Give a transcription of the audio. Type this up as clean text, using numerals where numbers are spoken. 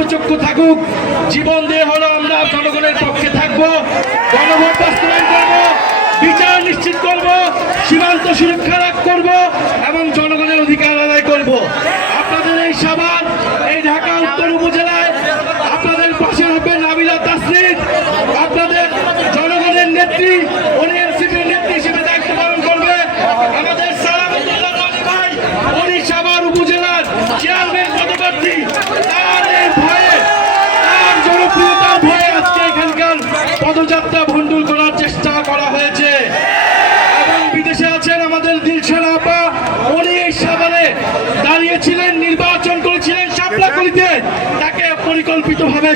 আত্মচক্ষু থাকুক, জীবন দিয়ে হলো আমরা জনগণের পক্ষে থাকবো, গণভোট বাস্তবায়ন করবো, বিচার নিশ্চিত করব, সীমান্ত সুরক্ষা করব এবং জনগণের অধিকার আদায় করব। আপনাদের এই সাভার, এই ঢাকা উত্তর উপজেলায় আপনাদের পাশে হবে নাবিলা তাসনিম, আপনাদের জনগণের নেত্রী, উনি এনসিপির নেত্রী হিসেবে দায়িত্ব পালন করবে। আমাদের সালামুল্লাহ রানী ভাই, উনি সাভার উপজেলার চেয়ারম্যান পদপ্রার্থী। তার এই ভয়ে, তার জনপ্রিয়তার ভয়ে আজকে এখানকার পদযাত্রা ভণ্ডুল করার চেষ্টা করা হয়েছে। এবং বিদেশে আছেন আমাদের দিলশানা আপা, উনি এই সাভারে দাঁড়িয়েছিলেন, নির্বাচন করেছিলেন শাপলাকলিতে, তাকে পরিকল্পিতভাবে